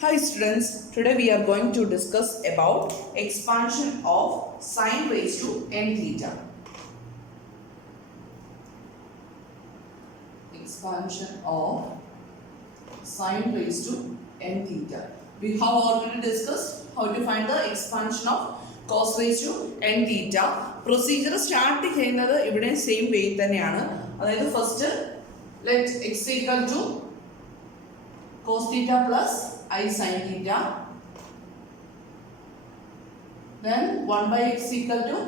Hi students, today we are going to discuss about expansion of sine raised to n theta. Expansion of sine raised to n theta. We have already discussed how to find the expansion of cos raised to n theta. Procedure start ചെയ്യുന്നത് ഇവിടെ same way തന്നെയാണ്. അതായത് first let x equal to cos theta plus I sin theta, then 1 by x equal to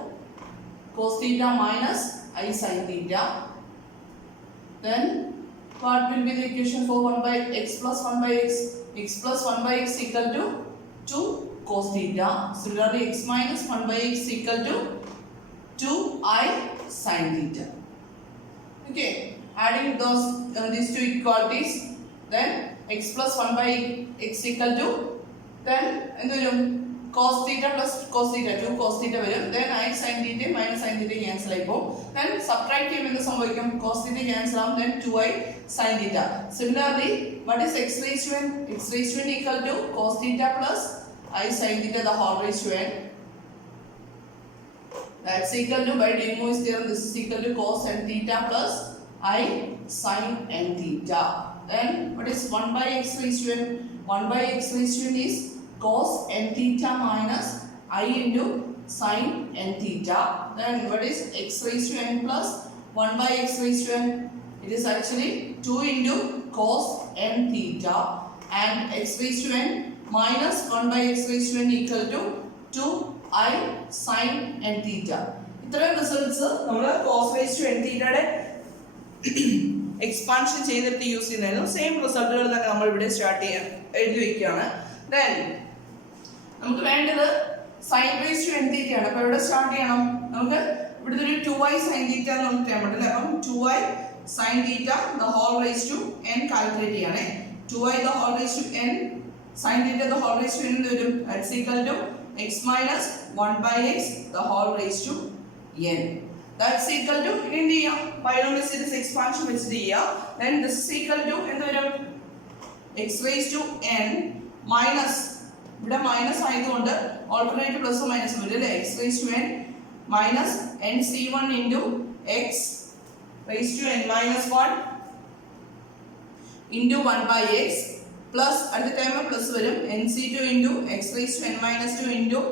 cos theta minus I sin theta, then what will be the equation for 1 by x plus 1 by x plus 1 by x equal to 2 cos theta. Similarly x minus 1 by x equal to 2I sin theta. Okay, adding these two equalities, then x plus 1 by x equal to then cos theta plus cos theta 2 cos theta varum, then I sin theta minus sin theta cancel ആയിപ്പോ, then subtract ചെയ്യുമ്പോൾ എന്ത് സംഭവിക്കും? cos theta cancel ആവും, then 2I sin theta. Similarly, what is x raised to n? x raised to n equal to cos theta plus I sin theta the whole raised to n. That's equal to, by De Moivre's theorem, this is equal to cos n theta plus I sin n theta. Then what is 1 by x raised to n? 1 by x raised to n is cos n theta minus I into sin n theta. Then what is x raised to n plus 1 by x raised to n? It is actually 2 into cos n theta, and x raised to n minus 1 by x raised to n equal to 2I sin n theta. ഇത്രയും results നമ്മൾ cos raised to n theta expansion ചെയ്തിട്ട് use ചെയ്യുന്നതായിരുന്നു. Same റിസൾട്ടുകൾ തന്നെ നമ്മൾ ഇവിടെ start ചെയ്യാൻ എഴുതി വെക്കുകയാണ്. Then നമുക്ക് വേണ്ടത് സൈൻ റേസ് ടു എൻ തീറ്റ ആണ്. അപ്പോൾ ഇവിടെ സ്റ്റാർട്ട് ചെയ്യണം. നമുക്ക് ഇവിടുത്തെ ഒരു 2i സൈൻ തീറ്റ എന്ന് നമുക്ക് ചെയ്യാൻ പറ്റില്ല. അപ്പം 2i sine theta the whole raise to n calculate ചെയ്യണേ. 2i the whole raise to n sine theta the whole raise to n എന്ന് വരും. That's equal to x minus 1 by x the whole raised to n. That's equal to എന്ത് ചെയ്യാം? Binomial series expansion വെച്ചിട്ട് ചെയ്യാം. Then this is equal to എന്ത് വരും? x raised to n minus, ഇവിടെ minus ആയതുകൊണ്ട് ഓൾട്ടർനേറ്റ് പ്ലസ് മൈനസ് വരും അല്ലേ? x raised to n minus nc1 into x raised to n minus 1 into 1 by x plus അടുത്ത time plus വരും nc2 into x raised to n minus 2 into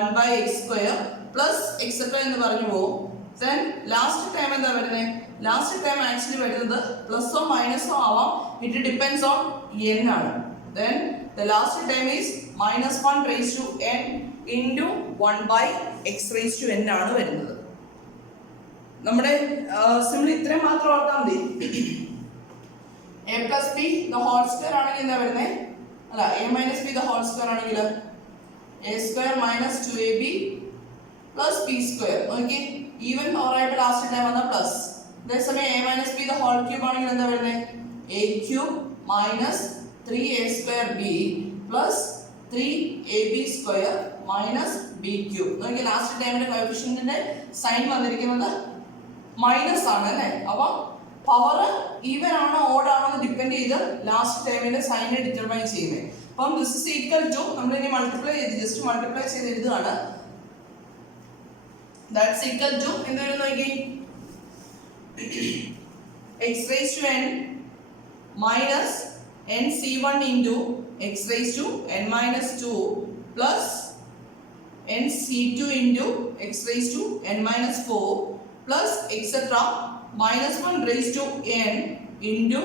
1 by x square plus etc എന്ന് പറഞ്ഞു പോകും. Then last time എന്താ വരുന്നത്? Last time actually വരുന്നത് പ്ലസോ മൈനസോ ആവാം. It depends on n ആണ്. Then the last term is minus 1 raised to n into 1 by x raised to n ആണ് വരുന്നത്. നമ്മുടെ സിമ്പിൾ ഇത്രയും മാത്രം ഓർത്താൽ മതി. a plus b the whole square ആണെങ്കിൽ എന്താ വരുന്നത്? അല്ല, a minus b the whole square ആണെങ്കിൽ a square minus 2ab plus b square. Okay, even power ആയിട്ട് ലാസ്റ്റ് ടൈം വന്ന പ്ലസ്. അതേസമയം a minus b the whole cube ആണെങ്കിൽ എന്താ വരുന്നത്? a cube minus 3a square b plus 3ab square minus b cube. നോക്കി, last ടൈമിന്റെ കോഎഫിഷ്യന്റിന്റെ sign വന്നിരിക്കുന്നത് minus ആണ് അല്ലേ? അപ്പൊ പവർ ഈവൻ ആണോ ഓഡ് ആണോ എന്ന് ഡിപ്പെൻഡ് ചെയ്ത് ലാസ്റ്റ് ടൈമിന്റെ സൈനെ ഡിറ്റർമൈൻ ചെയ്യുന്നത്. അപ്പം ദിസ് ഇസ് ഈക്വൽ ടു, നമ്മൾ ഇനി മൾട്ടിപ്ലൈ ചെയ്ത് ജസ്റ്റ് മൾട്ടിപ്ലൈ ചെയ്ത് എഴുതുകയാണ്. ദാറ്റ്സ് ഈക്വൽ ടു എന്ത് വരും നോക്കി? x raised to n minus nc1 into x raised to n minus 2 plus nc2 into x raised to n minus 4 plus etc minus 1 raised to n into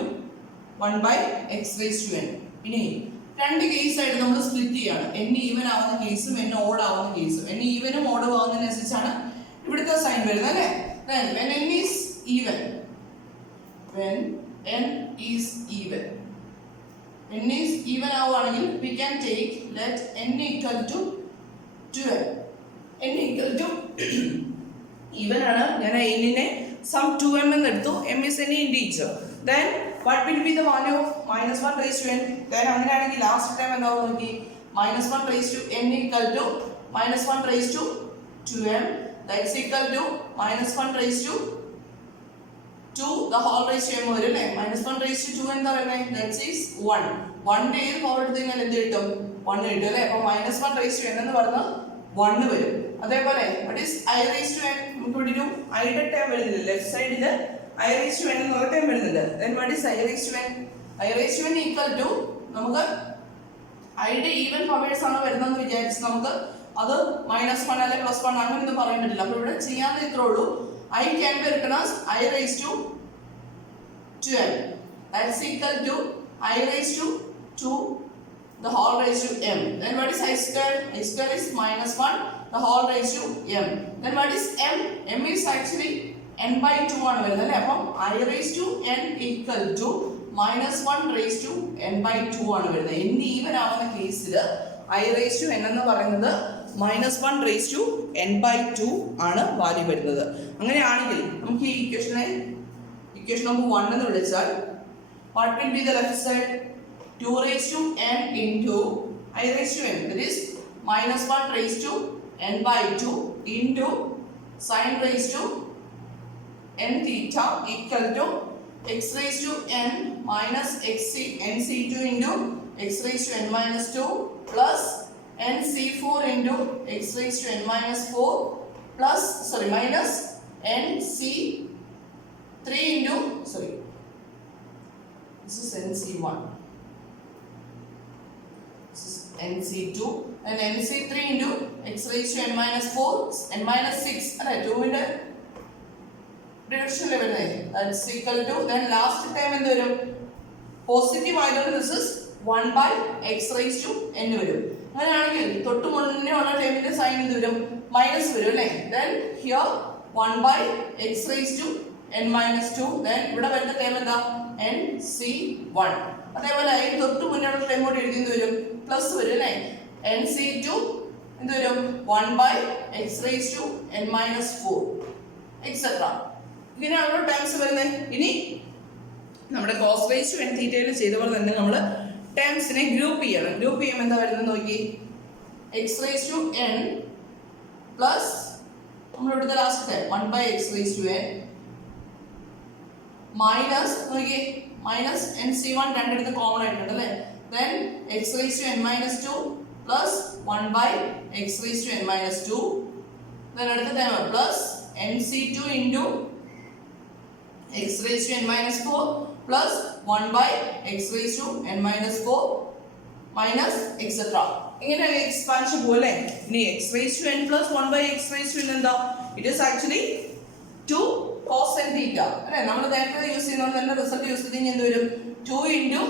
1 by x raised to n. ഇനി രണ്ട് case ആയിട്ട് നമ്മൾ split ചെയ്യാണ്. n even ആവുന്ന കേസും n odd ആവുന്ന കേസും. n ഈവനും odd ആവുന്നതിനനുസരിച്ചാണ് ഇവിടുത്തെ സൈൻ വരുന്നത് അല്ലേ? Then when n is even, when n is even, n is even ആവുകയാണെങ്കിൽ we can take let n equal to 12. n equal to even ആണ്. ഞാൻ n-നെ സം 2m എന്ന് എടുത്തു. m is any integer. Then what will be the value of minus 1 raised to n? Then അങ്ങനെയാണെങ്കിൽ last time എന്താവും നോക്കി? minus 1 raised to n equal to minus 1 raised to 2m. That's equal to minus 1 raised to 2 the whole raised to m വരും അല്ലേ? minus 1 raised to 2 എന്താ വരുന്നത്? That is 1. 1 ഏത് power എടുത്തു കഴിഞ്ഞാൽ എന്ത് കിട്ടും? 1 കിട്ടും അല്ലേ? അപ്പൊ -1 റേസ് ടു n എന്ന് പറയുന്നത് 1 വരും. അതേപോലെ what is I raised to n? നമുക്ക് ഇവിടെ ഒരു I യുടെ ടേം വരുന്നില്ല. ലെഫ്റ്റ് സൈഡിൽ I raised to n എന്നുള്ള ടേം വരുന്നുണ്ട്. then what is I raised to n? I raised to n equal to നമുക്ക് I യുടെ ഈവൻ പവേഴ്സ് ആണ് വരുന്നതെന്ന് വിചാരിച്ച് നമുക്ക് അത് -1 അല്ലെ +1 അങ്ങനെ ഒന്നും പറയാൻ പറ്റില്ല. അപ്പോൾ ഇവിടെ ചെയ്യാതെ ഇത്രേ ഉള്ളൂ. I can be written as I raised to n. That's equal to I raised to 2 the whole raised to m. Then what is I squared? I squared is -1 the whole raised to m. Then what is m? m is actually n by 2 ആണ് വരുന്നത് അല്ലേ? അപ്പം I raised to n equal to -1 raised to n by 2 ആണ് വരുന്നത്. n even ആവുന്ന കേസിൽ I raised to n എന്ന് പറയുന്നത് -1 raised to n by 2 ആണ് വാല്യൂ വരുന്നത്. അങ്ങനെയാണെങ്കിൽ നമുക്ക് ഈ ഇക്വേഷൻ നമ്പർ 1 എന്ന് വിളിച്ചാൽ what will be the left side? 2 raised to n into I raised to n, that is -1 raised to n by 2 into sin raised to n theta equal to x raised to n minus nc2 into x raised to n minus 2 plus nc4 into x raised to n minus 4 plus minus nc3 into this is nc1, this is nc2 and nc3 into x raised to n minus 4 n minus 6 അല്ലേ 2 ന്റെ division വരുന്നത്. that's equal to then last time എന്ത് വരും? Positive ആയതുകൊണ്ട് this is 1 by x raised to n വരും. അങ്ങനെയാണെങ്കിൽ തൊട്ട് മുന്നേ ഉള്ള ടൈമിന്റെ സൈൻ എന്ത് വരും? മൈനസ് വരും അല്ലേ? then here 1 by x raised to n minus 2 then ഇവിടെ വരുന്ന ടൈം എന്താ? nc1. അതേപോലെ തൊട്ട് മുന്നേ ഉള്ള ടൈം കൂടി എഴുതി എന്ത് വരും? പ്ലസ് വരും അല്ലേ? nc2 എന്ത് വരും? 1 by x raised to n minus 4 etc. ഇങ്ങനെയാണല്ലോ ടേംസ് വരുന്നത്. ഇനി നമ്മുടെ cos raised to n തീറ്റയിൽ ചെയ്ത പോലെ തന്നെ നമ്മൾ ടേംസിനെ ഗ്രൂപ്പ് ചെയ്യണം. ഗ്രൂപ്പ് ചെയ്യുമ്പോൾ എന്താ വരുന്നത് നോക്കി? x raised to n plus നമ്മൾ ഇവിടുത്തെ last time 1 by x raised to n minus നോക്കിയേ മൈനസ് nc1 രണ്ടിടത്ത് കോമൺ ആയിട്ടുണ്ട് അല്ലേ? then x raised to n minus 2 plus 1 by x raised to n minus 2 then അടുത്ത time plus nc2 into x raised to n minus 4 plus 1 by x raised to n minus 4 minus etc. ഇങ്ങനെ expansion പോലെ ഇനി x raised to n plus 1 by x raised to n എന്താ? it is actually 2 cos n theta അല്ലേ? നമ്മൾ നേരത്തെ use ചെയ്യുന്നത് തന്നെ result use ചെയ്ത് കഴിഞ്ഞാൽ എന്ത് വരും? 2 into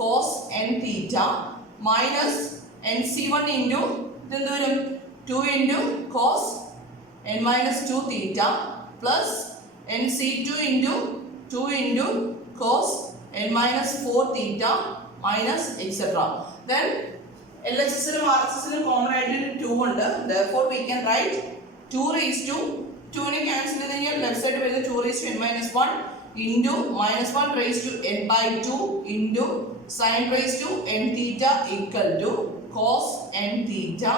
cos n theta minus nc1 into ഇതെന്ത് വരും? 2 into cos n minus 2 theta plus nc2 into 2 into cos n minus 4 theta minus etc. then LHS ലും RHS ലും കോമൺ ആയിട്ട് 2 ഉണ്ട്. therefore we can write 2 raised to 2 നെ cancel ചെയ്ത് കഴിഞ്ഞാൽ left side വരുന്നത് 2 raised to n minus 1 into -1 raised to n by 2 into sin raised to n theta equal to cos n theta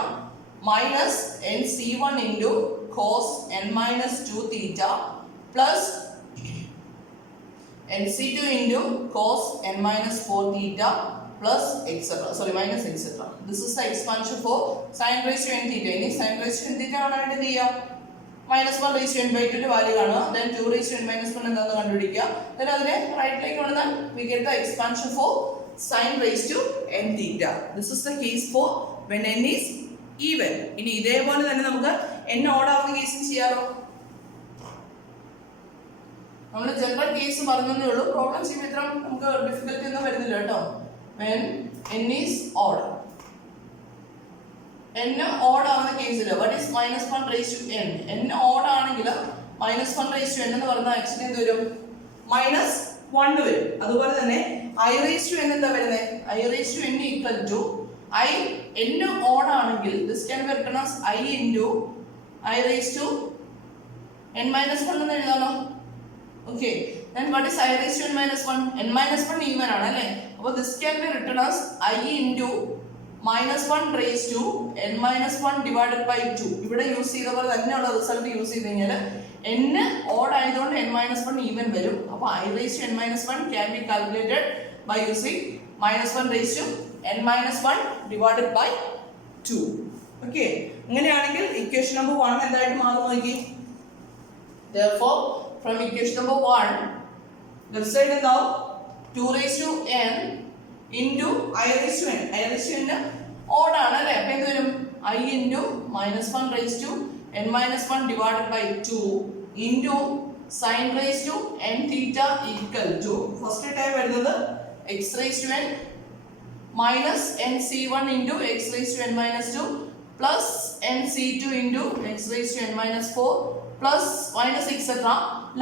minus nc1 into cos n minus 2 theta plus nc2 into cos n minus 4 theta plus etc. minus etc. this is the expansion for sin raised to n theta. ഇനി sin raised to n theta കാണാനായിട്ട് എന്ത് ചെയ്യാം? -1 raised to n by 2 ന്റെ value കാണുക. then 2 raised to n minus 1 എന്താണെന്ന് കണ്ടുപിടിക്കുക. then അതിനെ റൈറ്റിലേക്ക് കൊണ്ടുവന്നാൽ we get the expansion for sin raised to n theta. this is the case for when n is even. ഇനി ഇതേപോലെ തന്നെ നമുക്ക് n ഓഡ് ആവുന്ന കേസും ചെയ്യാറോ? നമ്മൾ ജനറൽ കേസ് പറഞ്ഞതേ ഉള്ളൂ. പ്രോബ്ലം ചെയ്യുമ്പോൾ ഇത്ര നമുക്ക് ഡിഫിക്കൽട്ടി ഒന്നും വരുന്നില്ല കേട്ടോ. when n is odd n odd ആവുന്ന കേസിൽ what is -1 raised to n? n odd ആണെങ്കിൽ -1 raised to n എന്ന് പറഞ്ഞാൽ ആക്ച്വലി എന്ത് വരും? -1 വരും. അതുപോലെ തന്നെ I raised to n എന്താ വരുന്നത്? I raised to n equal to n odd ആണെങ്കിൽ this can be written as I into I raised to n minus 1 എന്ന് എഴുതാമോ? okay then what is I raised to n minus 1? n minus 1 even ആണ് അല്ലേ? അപ്പോൾ this can be written as I into -1 raised to n minus 1 divided by 2. ഇവിടെ use ചെയ്ത പോലെ തന്നെയുള്ള result use ചെയ്ത് കഴിഞ്ഞാൽ n ഓഡ് ആയതുകൊണ്ട് n minus 1 ഈവൻ വരും. അപ്പോൾ I raised to n minus 1 can be calculated by using -1 raised to n-1 divided by 2. Okay, അങ്ങനെയാണെങ്കിൽ ഇക്വേഷൻ നമ്പർ 1 എന്തായിട്ട് മാറും നോക്കി. Therefore, from equation number 1, left side എന്താവും 2 raised to n into I raised to n. I raised to n odd ആണ് അല്ലേ? അപ്പോൾ എന്ത് വരും? I into -1 raised to n-1 divided by 2 into sin raised to n theta equal to first time വരുന്നത് x raised to n minus nc1 into x raised to n minus 2 plus nc2 into x raised to n minus 4 plus minus etc.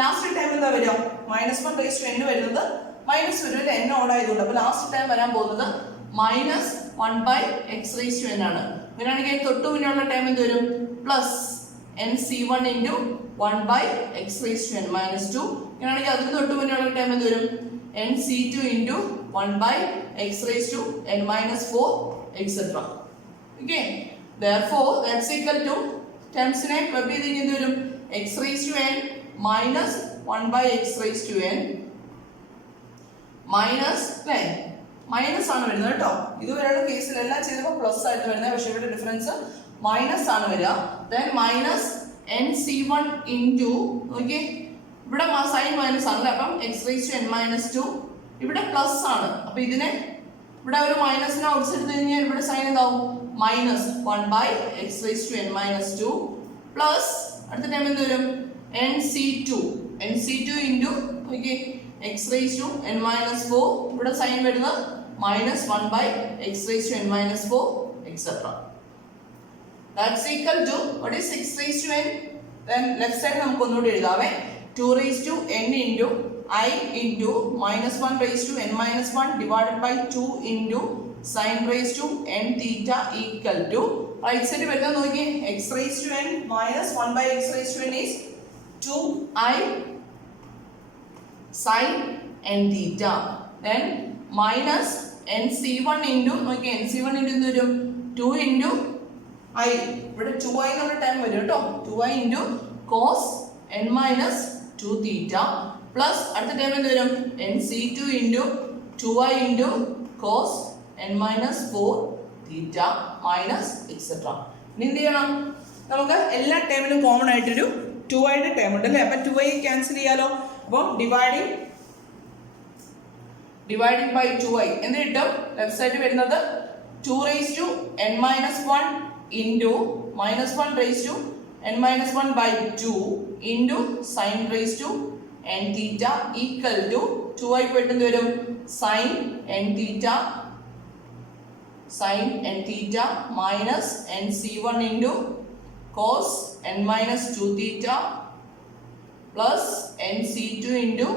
Last time എന്താ വരിക? -1 raised to n വരുന്നത് minus വരും n odd ആയതുകൊണ്ട്. അപ്പോൾ last time വരാൻ പോകുന്നത് -1 by x raised to n ആണ്. അങ്ങനെയാണെങ്കിൽ തൊട്ടു മുന്നുള്ള ടൈം എന്ത് വരും? Plus nc1 into 1 by x raised to n minus 2. അങ്ങനെയാണെങ്കിൽ അതിന് തൊട്ടു മുന്നുള്ള ടൈം എന്ത് വരും? nc2 into 1 by x raised to n minus 4 etc. Okay, therefore that's equal to termsനെ ക്ലബ് ചെയ്ത് കഴിഞ്ഞാൽ എന്ത് വരും? x raised to n minus 1 by x raised to n minus minus ആണ് വരുന്നത് കേട്ടോ. ഇതുവരെയുള്ള കേസിലെല്ലാം ചെയ്തപ്പോൾ പ്ലസ് ആയിട്ട് വരുന്നത്, പക്ഷെ ഇവിടെ ഡിഫറൻസ് മൈനസ് ആണ് വരിക. Then minus nc1 into okay, ഇവിടെ സൈൻ മൈനസ് ആണല്ലേ, അപ്പം x raised to n minus 2 ഇവിടെ പ്ലസ് ആണ്. അപ്പൊ ഇതിനെ ഇവിടെ ഒരു മൈനസിനെ ഔട്ട്സ് എടുത്തു കഴിഞ്ഞാൽ ഇവിടെ സൈൻ എന്താവും? -1 by x raised to n minus 2 plus അടുത്ത ടൈം എന്ത് വരും? nc2 into okay x raised to n minus 4 ഇവിടെ സൈൻ വരുന്നത് -1 by x raised to n minus 4 etc. That's equal to what is x raised to n? Then left side നമുക്ക് ഒന്നുകൂടി എഴുതാവേ. 2 raised to n into I into -1 raised to n minus 1 divided by 2 into sin raised to n theta equal to right side വരുന്നത് നോക്കിയേ. x raised to n minus 1 by x raised to n is 2i sin n theta. Then minus nc1 into നോക്കിയേ, nc1 into എന്ത് വരും? 2 into i, ഇവിടെ 2i എന്നുള്ള time വരും കേട്ടോ. 2i into cos n minus 2 theta plus അടുത്ത time എന്ത് വരും? nc2 into 2i into cos n minus 4 theta minus etc. ഇനി എന്ത് ചെയ്യണം? നമുക്ക് എല്ലാ ടൈമിലും കോമൺ ആയിട്ടൊരു 2i ടൈം ഉണ്ട് അല്ലേ? അപ്പം 2i ക്യാൻസൽ ചെയ്യാലോ. അപ്പം ഡിവൈഡിങ് ബൈ 2i എന്ത് കിട്ടും? ലെഫ്റ്റ് സൈഡ് വരുന്നത് 2 raised to n minus 1 into -1 raised to n minus 1 by 2 into sin raised to n theta equal to 2i പെട്ടെന്ന് വരും sin n theta minus nc1 into cos n minus 2 theta plus nc2 into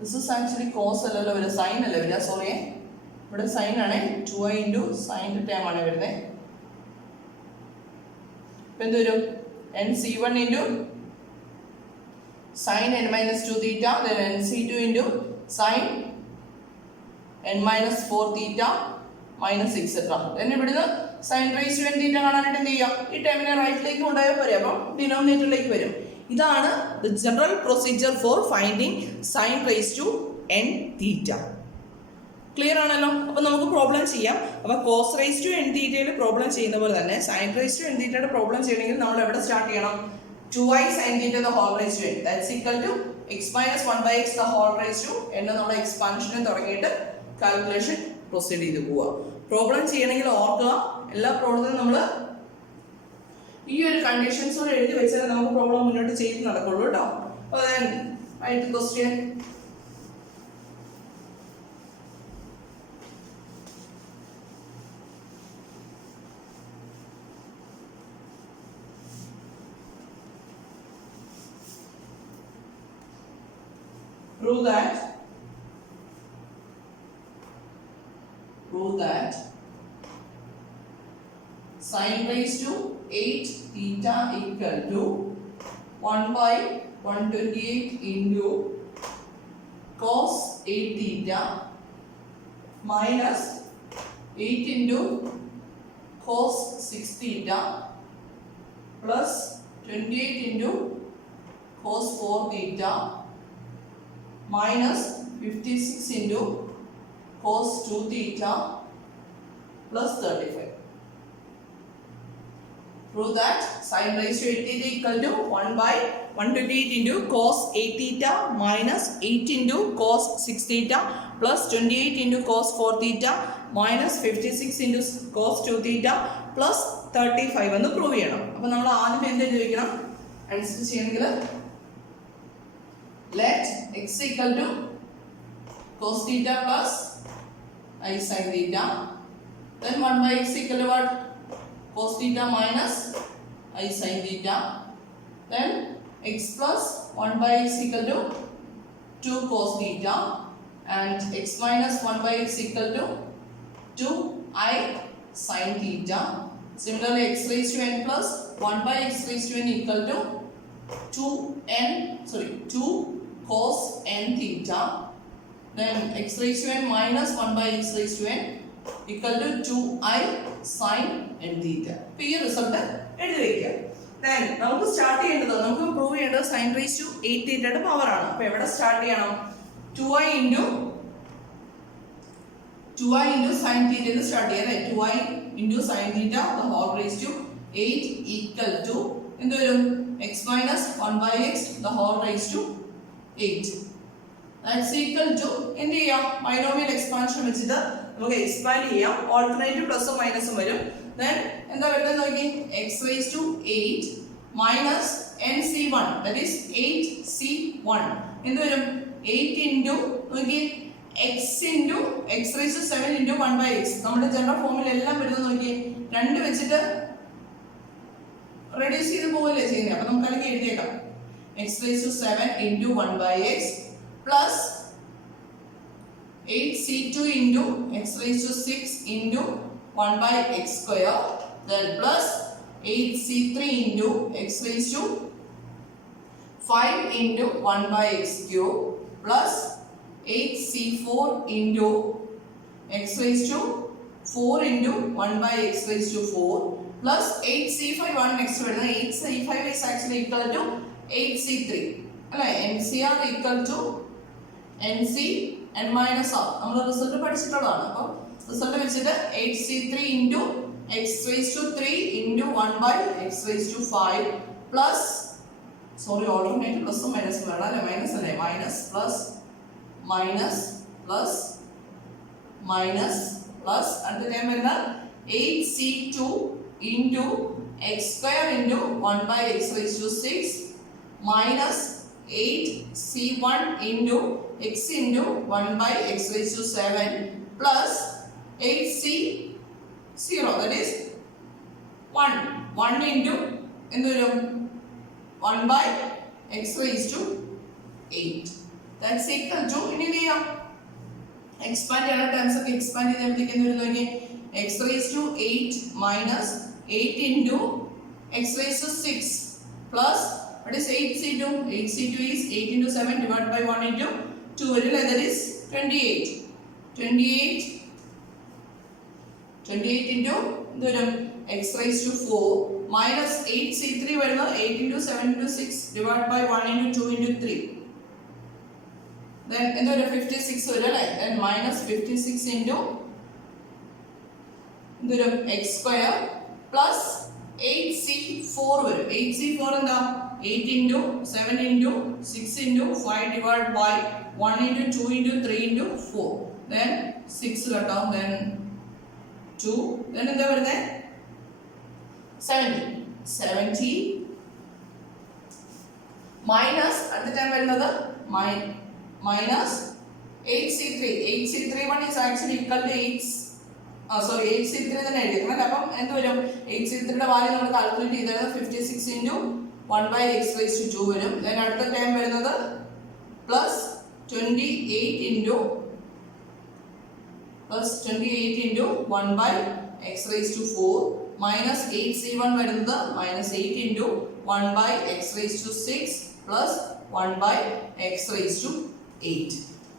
this is actually cos അല്ലല്ലോ വരിക, sin അല്ല വരിക, sorry ഇവിടെ sign ആണ്. 2i into sin time ആണ് വരുന്നത്. ഇപ്പം എന്ത് വരും? nc1 into sin n minus 2 theta then nc2 into sin n minus 4 theta minus etc. then ഇവിടുന്ന് sin raised to n theta കാണാനായിട്ട് എന്ത് ചെയ്യാം? ഈ ടൈമിനെ റൈറ്റിലേക്ക് കൊണ്ടുപോയാൽ പോരെ, അപ്പം ഡിനോമിനേറ്ററിലേക്ക് വരും. ഇതാണ് the general procedure for finding sin raised to n theta. Clear ആണല്ലോ? അപ്പം നമുക്ക് പ്രോബ്ലം ചെയ്യാം. അപ്പം cos raised to n theta problem ചെയ്യുന്ന പോലെ തന്നെ sin raised to n theta problem ചെയ്യണമെങ്കിൽ നമ്മൾ എവിടെ സ്റ്റാർട്ട് ചെയ്യണം? 2i sin theta the whole raised to n that's equal to x minus 1 by x the whole raised to n എന്നുള്ള എക്സ്പാൻഷനും തുടങ്ങിയിട്ട് calculation proceed ചെയ്ത് പോവുക. പ്രോബ്ലം ചെയ്യണമെങ്കിൽ ഓർക്കുക, എല്ലാ പ്രോബ്ലത്തിനും നമ്മൾ ഈ ഒരു കണ്ടീഷൻസോടെ എഴുതി വെച്ചാൽ നമുക്ക് പ്രോബ്ലം മുന്നോട്ട് ചെയ്ത് നടക്കുള്ളൂ കേട്ടോ. അപ്പോൾ ആയിട്ട് question prove that sin raised to 8 theta equal to 1 by 128 into cos 8 theta minus 8 into cos 6 theta plus 28 into cos 4 theta minus 56 into cos 2 theta plus 35. Prove that sin raised to 8 theta equal to 1 by 128 into cos 8 theta minus 8 into cos 6 theta plus 28 into cos 4 theta minus 56 into cos 2 theta plus 35 എന്ന് prove ചെയ്യണം. അപ്പോൾ നമ്മൾ ആദ്യം എന്ത് എഴുതിക്കണം? Answer ചെയ്യണമെങ്കിൽ let x equal to cos theta plus I sin theta, then 1 by x equal to what? Cos theta minus I sin theta, then x plus 1 by x equal to 2 cos theta and x minus 1 by x equal to 2 I sin theta. Similarly, x raised to n plus 1 by x raised to n equal to 2 cos n theta. Then x raised to n minus 1 by x raised to n equal to 2i sin n theta. അപ്പോൾ ഈ result എഴുതി വയ്ക്കുക. Then നമുക്ക് start ചെയ്യേണ്ടത്, നമുക്ക് prove ചെയ്യേണ്ടത് sin raised to 8 theta power ആണ്. അപ്പോൾ എവിടെ സ്റ്റാർട്ട് ചെയ്യണം? 2i into sin theta എന്ന് സ്റ്റാർട്ട് ചെയ്യാം അല്ലേ? 2i into sin theta the whole raised to 8 equal to എന്ത് വരും? x minus 1 by x the whole raised to 8. That's equal to എന്ത് ചെയ്യാം? ബൈനോമിയൽ എക്സ്പാൻഷൻ വെച്ചിട്ട് നമുക്ക് എക്സ്പാൻഡ് ചെയ്യാം. ഓൾട്ടർനേറ്റീവ് പ്ലസും മൈനസും വരും. Then എന്താ വരുന്നത് നോക്കി? x raised to 8 minus nc1 that is 8c1 എന്ത് വരും? 8 into നോക്കി x into x raised to 7 into 1 by x. നമ്മുടെ ജനറൽ ഫോമിൽ എല്ലാം വരുന്നത് നോക്കി 2 വെച്ചിട്ട് റെഡ്യൂസ് ചെയ്ത് പോവല്ലേ ചെയ്യുന്നത്. അപ്പോൾ നമുക്ക് അല്ലെങ്കിൽ എഴുതിയേക്കാം x raised to 7 into 1 by x plus 8c2 into x raised to 6 into 1 by x square, then plus 8c3 into x raised to 5 into 1 by x cube plus 8c4 into x raised to 4 into 1 by x raised to 4 plus 8c5 1 next വരുന്നത് 8c5 is actually equal to 8c3 അല്ലേ? NCR equal to NC n minus r. നമ്മൾ result പഠിച്ചിട്ടുള്ളതാണ്. അപ്പോൾ result വെച്ചിട്ട് 8c3 into x raised to 3 into 1 by x raised to 5 plus alternative പ്ലസും മൈനസും വേണം അല്ലേ? Minus അല്ലേ? Minus plus minus plus minus plus അടുത്ത time വരുന്ന 8c2 into x square into 1 by x raised to 6 minus 8c1 into x into 1 by x raised to 7 plus 8c0 that is 1 into എന്ത് വരും? 1 by x raised to 8. That's equal to ഇനി എന്ത് ചെയ്യാം? Expand ചെയ്യുന്ന terms ഒക്കെ expand ചെയ്തപ്പോഴത്തേക്ക് എന്ത് വരും നോക്കി? x raised to 8 minus 8 into x raised to 6 plus what is 8c2? 8c2 is 8 into 7 divided by 1 into 2 വരില്ല, that is 28 into എന്ത് വരും? x raised to 4 minus 8c3 വരുന്നത് 8 into 7 into 6 divided by 1 into 2 into 3 then എന്ത് വരും? 56 വരും അല്ലേ? then minus 56 into എന്ത് വരും? x square plus 8c4 വരും. 8c4 എന്താ? 8 into 7 into 6 into 5 divided by 1 into 2 into 3 into 4 then 6 കട്ടാവും then 2 then എന്താ വരുന്നത്? 70 minus അടുത്ത ടൈം വരുന്നത് minus 8c3 1 is actually equal to 8c3 തന്നെ എഴുതിയിരിക്കണം. അപ്പം എന്ത് വരും? 8c3യുടെ വാല്യൂ നമ്മൾ കാൽക്കുലേറ്റ് ചെയ്തത് 56 into 1 by x raised to 2 വരും. then അടുത്ത ടൈം വരുന്നത് plus 28 into 1 by x raised to 4 minus 8c1 വരുന്നത് minus 8 into 1 by x raised to 6 plus 1 by x raised to 8.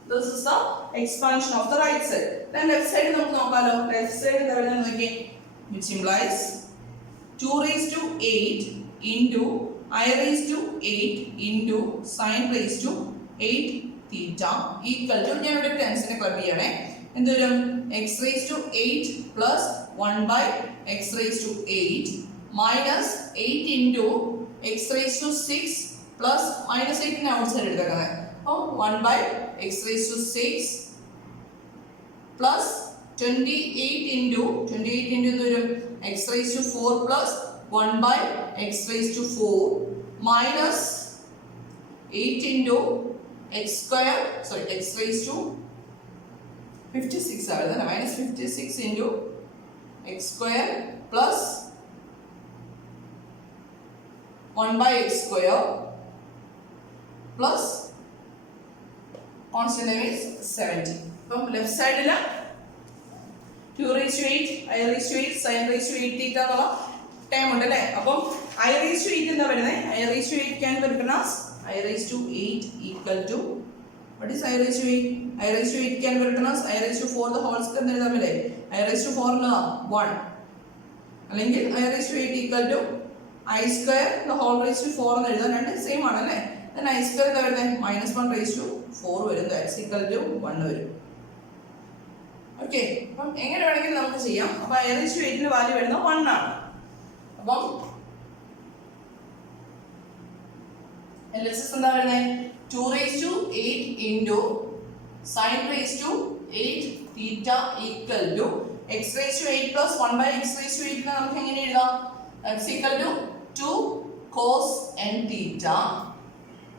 This is the expansion of the right side. Then left side നമുക്ക് നോക്കാലോ. left side എന്താ വരുന്നത് നോക്കിയേ, which implies 2 raised to 8 into I raised to 8 into sin raised to 8 theta equal to, ഞാനിവിടെ ടെൻസിനെ club ചെയ്യണേ, എന്തുവരും x raise to 8 plus 1 by x raise to 8 minus 8 into x raise to 6 plus minus 8 outside എടുത്തേക്കുന്നത്. അപ്പോൾ 1 by x raise to 6 plus 28 into എന്തുവരും x raise to 4 plus 1 by x raise to 4 minus 8 into x square x raise to 56 ആവുന്നത് minus 56 into x square plus 1 by x square plus constant is 70. അപ്പം left സൈഡിൽ 2 raised to 8 I raised to 8 sin raised to 8 തീറ്റ എന്നുള്ള time ഉണ്ട് അല്ലേ. അപ്പം I raised to 8 എന്താ വരുന്നത്? I raised to 8 can be written as I raised to 8 equal to, what is I raised to 8? I raised to 8 can be written as I raised to 4 the whole square എന്ന് എഴുതാമല്ലേ. I raised to 4 എന്നതാ 1, അല്ലെങ്കിൽ I raised to 8 equal to I square the whole raised to 4 എന്ന് എഴുതാം. രണ്ട് same ആണല്ലേ. then I square എന്താ വരുന്നത് -1 raised to 4 വരും, that's equal to 1 വരും. ഓക്കെ, അപ്പം എങ്ങനെ വേണമെങ്കിലും നമുക്ക് ചെയ്യാം. അപ്പം I raised to 8 ന്റെ വാല്യൂ വരുന്നത് 1 ആണ്. അപ്പം LHS എന്താ വരുന്നത് 2 raised to 8 into sin raised to 8 theta equal to x raised to 8 plus 1 by x raised to 8 നെ നമുക്ക് എങ്ങനെ എഴുതാം? x equal to 2 cos n theta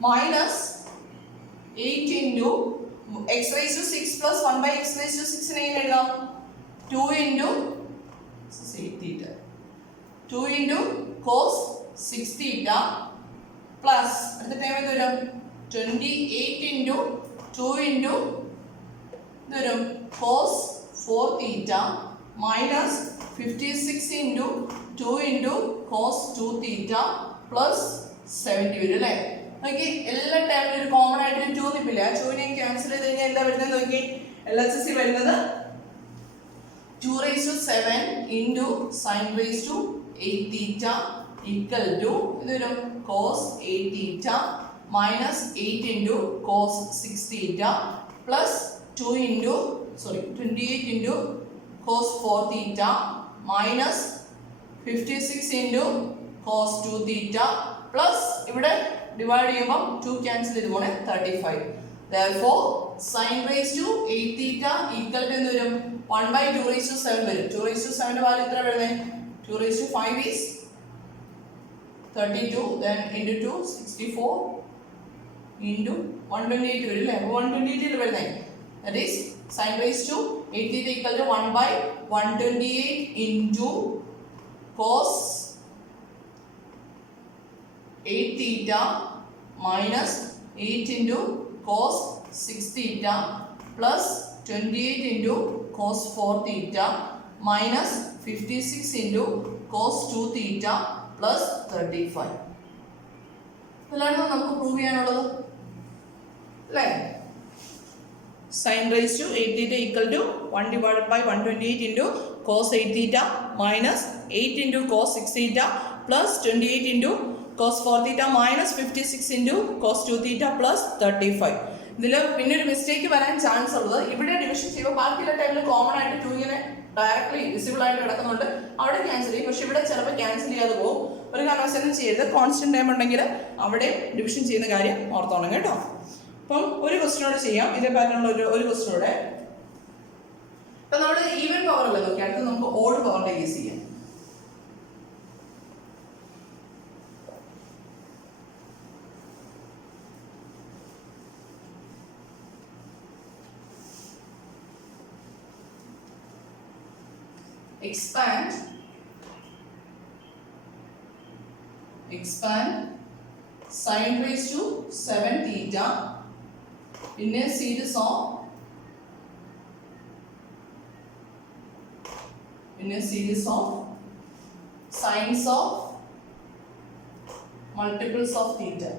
minus 8 into x raised to 6 plus 1 by x raised to 6 നെ എങ്ങനെ എഴുതാം? 2 into sec theta 2 into cos 6 theta plus അടുത്ത time എന്ത് വരും 28 into 2 into എന്ത് വരും cos 4 theta minus 56 into 2 into cos 2 theta plus 70 വരും അല്ലേ. നോക്കി എല്ലാ ടൈമിലും ഒരു കോമൺ ആയിട്ട് 2 നിപ്പില്ല. ആ 2 നെ ക്യാൻസൽ ചെയ്ത് കഴിഞ്ഞാൽ എന്താ വരുന്നത് നോക്കി LHS വരുന്നത് 2 raised to 7 into sin raised to 8 theta equal to ഇത് വരും cos 8 theta minus 8 into cos 6 theta plus 28 into cos 4 theta minus 56 into cos 2 theta plus ഇവിടെ ഡിവൈഡ് ചെയ്യുമ്പോൾ 2 ക്യാൻസൽ ചെയ്ത് പോണേ 35. therefore sin raised to 8 theta equal to എന്ത് വരും 1 by 2 raised to 7 വരും. 2 raised to 7 ന്റെ വാല്യൂ എത്ര വരുന്നത് 2 raised to 5 is 32, then into 2 64 into 128 വരും അല്ലേ. 128 ൽ വരുന്നത് that is sin raised to 8 theta equal to 1 by 128 into cos 8 theta minus 8 into cos 6 theta plus 28 into cos 4 theta minus 56 into cos 2 theta plus 35. ഇതാണ് നമുക്ക് prove ചെയ്യാനുള്ളത് അല്ലേ. sin raised to 8 theta equal to 1 divided by 128 into cos 8 theta minus 8 into cos 6 theta plus 28 into cos 4 theta minus 56 into cos 2 theta plus 35. ഇതിൽ പിന്നെ ഒരു mistake വരാൻ chance ഉള്ളത് ഇവിടെ ഡിവിഷൻ ചെയ്യുമ്പോൾ ബാക്കിയുള്ള ടൈമിൽ കോമൺ ആയിട്ട് 2 ഇങ്ങനെ ഡയറക്ട്ലി വിസിബിൾ ആയിട്ട് കിടക്കുന്നുണ്ട്, അവിടെ ക്യാൻസൽ ചെയ്യും. പക്ഷെ ഇവിടെ ചിലപ്പോൾ ക്യാൻസൽ ചെയ്യാതെ പോകും. ഒരു കാരണവശാലും ചെയ്യരുത്. കോൺസ്റ്റന്റ് ടൈം ഉണ്ടെങ്കിൽ അവിടെ ഡിവിഷൻ ചെയ്യുന്ന കാര്യം ഓർത്തോണം കേട്ടോ. അപ്പം ഒരു ക്വസ്റ്റ്യനോട് ചെയ്യാം, ഇതേ പാറ്റേണുള്ള ഒരു ക്വസ്റ്റ്യനോടെ. ഇപ്പം നമ്മൾ ഈവൻ പവറല്ല നോക്കി, അടുത്ത് നമുക്ക് ഓഡ് പവറിന്റെ കേസ് ചെയ്യാം. expand sin raised to 7 theta in a series of sines of multiples of theta.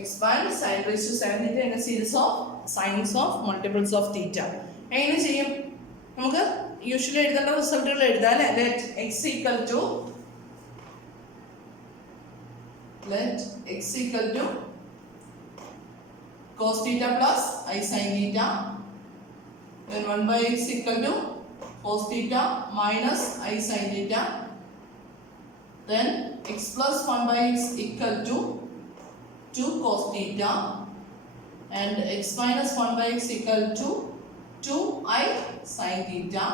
Expand sin raised to 7 theta in a series of sines of multiples of theta. എങ്ങനെ ചെയ്യും? നമുക്ക് usually എഴുതേണ്ട റിസൾട്ടുകൾ എഴുതാം അല്ലേ. Let x equal to let x equal to cos theta plus I sin theta, then 1 by x equal to cos theta minus I sin theta, then x plus 1 by x equal to 2 cos theta, and x minus 1 by x equal to 2I sin theta.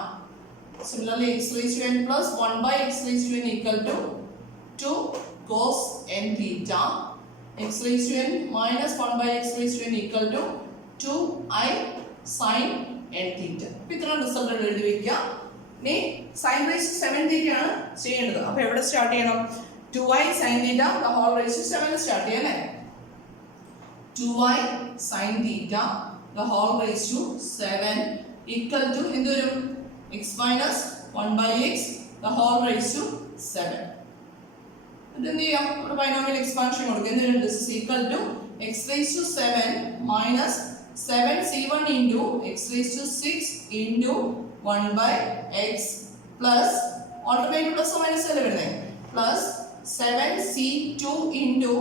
Similarly, x raised to n plus 1 by x raised to n equal to 2 cos n theta. X raised to n minus 1 by x raised to n equal to 2I sin n theta. അപ്പോൾ ഇത്രയും result എഴുതി വയ്ക്കുക. ഇനി sin raised to 7 theta ആണ് ചെയ്യേണ്ടത്. അപ്പോൾ എവിടെ start ചെയ്യണം? 2I sin theta the whole raised to 7 start ചെയ്യാം അല്ലേ? 2I sin theta the whole raised to 7 equal to എന്ത് വരും? x minus 1 by x the whole raised to 7. എന്ത് ചെയ്യാം? ഒരു ബൈനോമിയൽ എക്സ്പാൻഷൻ കൊടുക്കുക. എന്ത് വരും? This is equal to x raised to 7 minus 7c1 into x raised to 6 into 1 by x plus alternate plus or minus അല്ലേ വരുന്നത്? Plus 7c2 into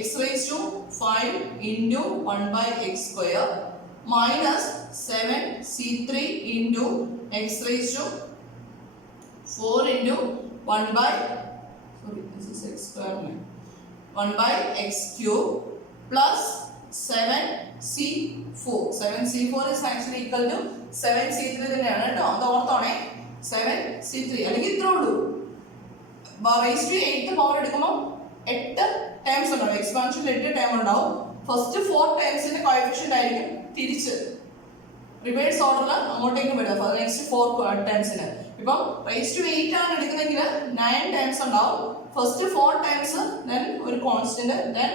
x raised to 5 into 1 by x square minus 7c3 into x raised to 4 into 1 by this is x square 1 by x cube plus 7c4. 7c4 is actually equal to 7c3 തന്നെയാണ് കേട്ടോ. അത് ഓർത്തോണേ. 7c3 അല്ലെങ്കിൽ ഇത്രേ ഉള്ളൂ. Raise to 8th power എടുക്കുമ്പോൾ 8 terms ഉണ്ടാവും. എക്സ്പാൻഷനിൽ 8 term ഉണ്ടാവും. First 4 ടേംസിന്റെ coefficient ആയിരിക്കും തിരിച്ച് റിവേഴ്സ് ഓർഡറിൽ അങ്ങോട്ടേക്ക് വരിക. നെക്സ്റ്റ് 4 ടേംസിന് ഇപ്പം റൈസ് ടു 8 ആണ് എടുക്കുന്നെങ്കിൽ 9 ടേംസ് ഉണ്ടാവും. ഫസ്റ്റ് 4 ടേംസ് ദെൻ ഒരു കോൺസ്റ്റന്റ്, ദെൻ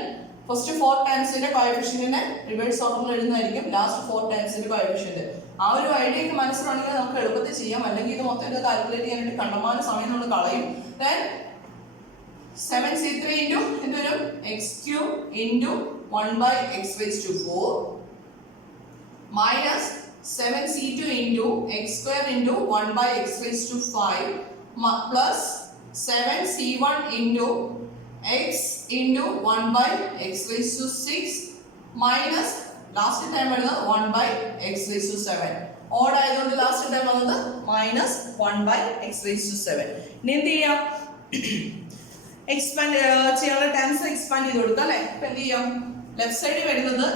ഫസ്റ്റ് 4 ടൈംസിന്റെ കോഎഫിഷ്യന്റിനെ റിവേഴ്സ് ഓർഡറിൽ എഴുതുന്നതായിരിക്കും ലാസ്റ്റ് 4 ടൈംസിന്റെ കോഎഫിഷ്യന്റ്. ആ ഒരു ഐഡിയ ഒക്കെ മനസ്സിലാണെങ്കിൽ നമുക്ക് എളുപ്പത്തിൽ ചെയ്യാം. അല്ലെങ്കിൽ ഇത് മൊത്തം കാൽക്കുലേറ്റ് ചെയ്യാനായിട്ട് കണ്ടമാനം സമയം നമ്മൾ കളയും. ദെൻ 7c3 into എന്ത് വരും? x cube into 1 by x raised to 4 minus 7c2 into x square into 1 by x raised to 5 plus 7c1 into x into 1 by x raised to 6 minus last time വരുന്നത് 1 by x raised to 7. Odd ആയതുകൊണ്ട് last time വന്നത് minus 1 by x raised to 7. ഇനി എന്ത് ചെയ്യാം? Expand ചെയ്യാനുള്ള times expand ചെയ്ത് കൊടുക്കാം അല്ലേ? ഇപ്പൊ എന്ത് ചെയ്യാം? ലെഫ്റ്റ് സൈഡിൽ വരുന്നത്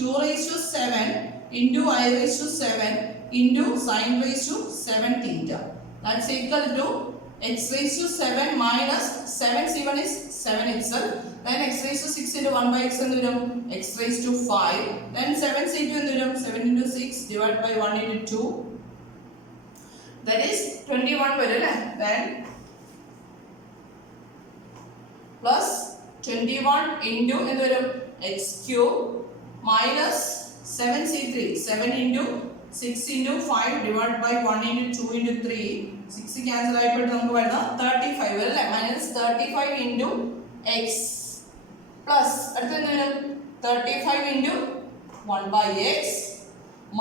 2 raised to 7 into I raised to 7 into sin raised to 7 theta. That's equal to x raised to 7 minus 7c1 is 7 itself. Then x raised to 6 into 1 by x എന്ത് വരും? x raised to 5. Then 7c2 എന്ത് വരും? 7 into 6 divided by 1 into 2. That is 21 വരും അല്ലേ? Then plus 21 into എന്ത് വരും? x cube minus 7c3 7 into 6 into 5 divided by 1 into 2 into 3 6 cancel ആയിപ്പോയിട്ട് നമുക്ക് വരുന്ന 35 അല്ലേ? മൈനസ് 35 into x plus അടുത്ത എന്ത് വരും? 35 into 1 by x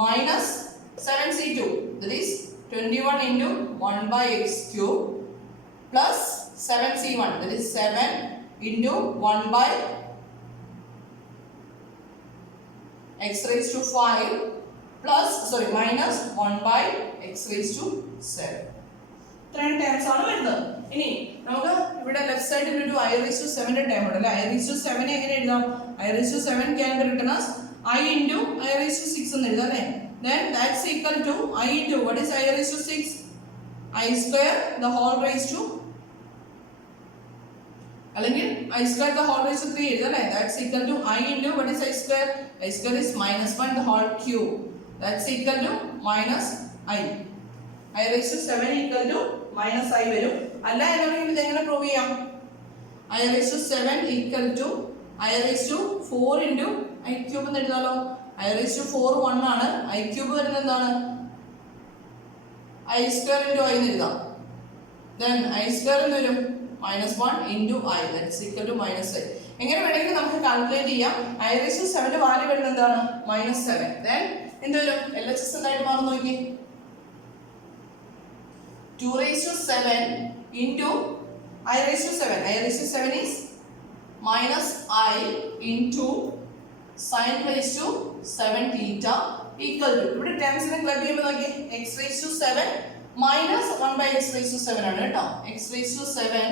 minus 7c2 that is 21 into 1 by x cube plus 7c1 that is 7 into 1 by x raised to 5 plus minus 1 by x raised to 7. ഇത്രയും terms ആണ് വരുന്നത്. ഇനി നമുക്ക് ഇവിടെ left സൈഡിൽ ഒരു I raised to 7 ടേം ഉണ്ട് അല്ലേ? I raised to 7 എങ്ങനെ എഴുതാം? I raised to 7 can be written as I into I raised to 6 എന്ന് എഴുതാം അല്ലേ? Then that's equal to I into what is I raised to 6? I square the whole raised to അല്ലെങ്കിൽ I square the whole raised to 3 എഴുതാം അല്ലേ? That's equal to I into what is I square? I square is minus 1 the whole cube. That's equal to minus I. I raised to 7 equal to minus I വരും. അല്ല എന്നുണ്ടെങ്കിൽ ഇത് എങ്ങനെ prove ചെയ്യാം? I raised to 7 equal to I raised to 4 into I cube എന്ന് എഴുതാലോ? I raised to 4 1 ആണ്. I cube വരുന്നത് എന്താണ്? I square into I എന്ന് എഴുതാം. Then I square എന്ന് വരും? minus 1 into I. That's equal to minus I. എങ്ങനെ വേണമെങ്കിലും നമുക്ക് കാൽക്കുലേറ്റ് ചെയ്യാം. I raised to 7 വാല്യൂ വരുന്നത് എന്താണ്? minus 7. Then എന്ത് വരും? LHS എന്തായിട്ട് മാറും നോക്കി. 2 raised to 7 into I raised to 7. I raised to 7 is minus I into sin raised to 7 theta equal to, ഇവിടെ ടേംസിനെ ക്ലബ് ചെയ്യുമ്പോൾ നോക്കി x raised to 7 minus 1 by x raised to 7 ആണ് കേട്ടോ. x raised to 7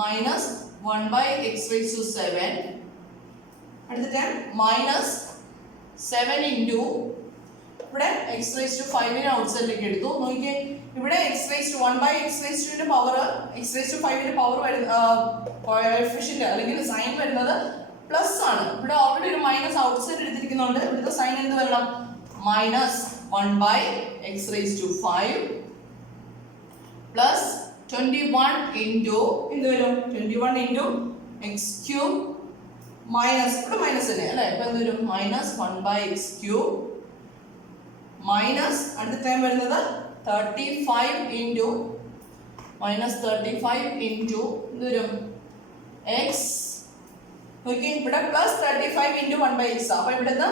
minus 1 by x raised to 7, അടുത്ത term minus 7 into ഇവിടെ x raised to 5 നെ ഔട്ട്സൈഡിലേക്ക് എടുത്തു. നോക്കിയേ ഇവിടെ x raised to 1 by x raised to ന്റെ പവർ x raised to 5 ന്റെ പവർ കോഎഫിഷ്യന്റ് അല്ലെങ്കിൽ സൈൻ വരുന്നത് പ്ലസ് ആണ്. ഇവിടെ ഓൾറെഡി ഒരു മൈനസ് ഔട്ട്സൈഡ് എടുത്തിരിക്കുന്നുണ്ട്. ഇവിടുത്തെ സൈൻ എന്ത് വരണം? Minus 1 by x raised to 5 plus 21 into എന്ത് വരും? 21 into x cube മൈനസ് ഇവിടെ മൈനസ് തന്നെ അല്ലേ? ഇപ്പൊ എന്ത് വരും? Minus 1 by x cube minus അടുത്ത ടൈം വരുന്നത് 35 into minus 35 into എന്ത് വരും? x. ഓക്കെ, ഇവിടെ പ്ലസ് 35 into 1 by x. അപ്പൊ ഇവിടുന്ന്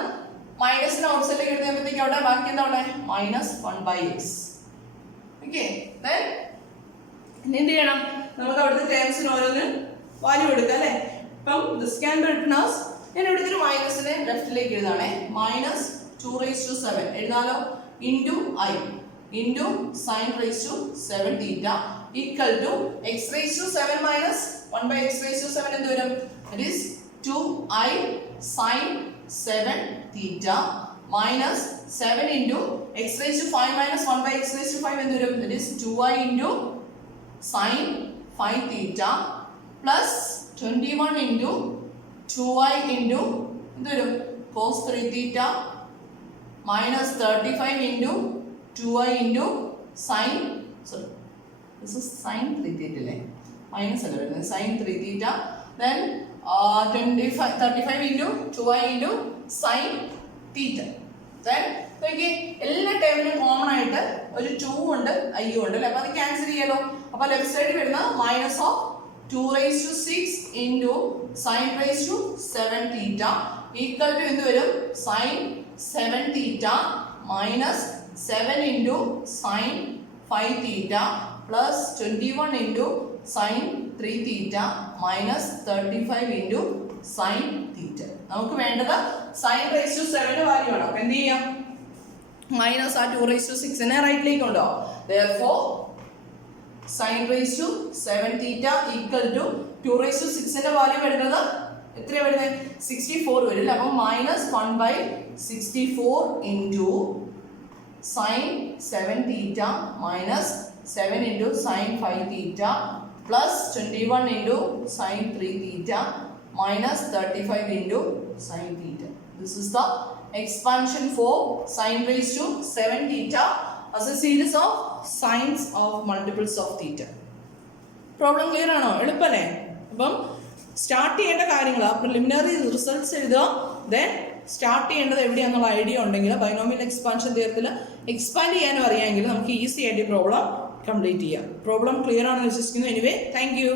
മൈനസിന് ഔട്ട്സൈഡിലേക്ക് എഴുതുമ്പോഴത്തേക്ക് അവിടെ ബാക്കി എന്താ ഉള്ളത്? Minus 1 by x. ഓക്കെ, ഇനി എന്ത് ചെയ്യണം? നമുക്ക് അവിടുത്തെ ടേംസിന് ഓരോന്ന് വാല്യൂ എടുക്കാം അല്ലേ? ഇപ്പം this can be written as, ഞാൻ ഇവിടുത്തെ ഒരു മൈനസിനെ ലെഫ്റ്റിലേക്ക് എഴുതാണേ. മൈനസ് 2 raised to 7 എഴുതാലോ, into i into sine raise to 7 theta equal to x raise to 7 minus 1 by x raised to 7 എന്ത് വരും? It is 2i sin 7 theta minus 7 into x raised to 5 minus 1 by x raised to 5 എന്ത് വരും? It is 2i into sin 5 theta plus 21 into 2i into എന്ത് വരും? cos 3 theta minus 35 into 2i into sin, sorry, this is sin 3 theta അല്ലേ? Minus അല്ല വരുന്നത്, sin 3 theta then 35 into 2i into sin theta. then നോക്കി എല്ലാ ടേമിലും common ആയിട്ട് ഒരു 2 ഉണ്ട് i ഉണ്ട് അല്ലേ? അപ്പോൾ അത് ക്യാൻസൽ ചെയ്യാലോ. അപ്പോൾ ലെഫ്റ്റ് സൈഡിൽ വരുന്ന minus of 2 raised to 6 into sin raised to 7 theta equal to എന്ത് വരും? sin 7 theta minus 7 into sin 5 theta plus 21 into sin 3 theta minus 35 into sin theta. നമുക്ക് വേണ്ടത് sin raised to 7 വാല്യൂ ആണ്. അപ്പോൾ എന്ത് ചെയ്യാം? മൈനസ് ആ 2 raised to 6 നെ റൈറ്റിലേക്ക് ഉണ്ടോ? therefore sin raised to 7 theta equal to 2 raised to 6 ന്റെ വാല്യൂ വരുന്നത് എത്രയാ വരുന്നത്? 64 വരും. അപ്പോൾ minus 1 by 64 into sin 7 theta minus 7 into sin 5 theta plus 21 into sin 3 theta minus 35 into sin theta. This is the expansion for sin raised to 7 theta as a series of sines of multiples of theta. Problem clear ആണോ? എളുപ്പല്ലേ? അപ്പം start ചെയ്യേണ്ട കാര്യങ്ങൾ ആ preliminary results എഴുതുക. Then start ചെയ്യേണ്ടത് എവിടെയാണെന്നുള്ള idea ഉണ്ടെങ്കിൽ binomial expansion തിയറത്തിൽ expand ചെയ്യാനും അറിയാമെങ്കിൽ നമുക്ക് ഈസി ആയിട്ട് പ്രോബ്ലം കംപ്ലീറ്റ് ചെയ്യാം. പ്രോബ്ലം ക്ലിയർ ആണെന്ന് വിശ്വസിക്കുന്നു. Anyway, thank you.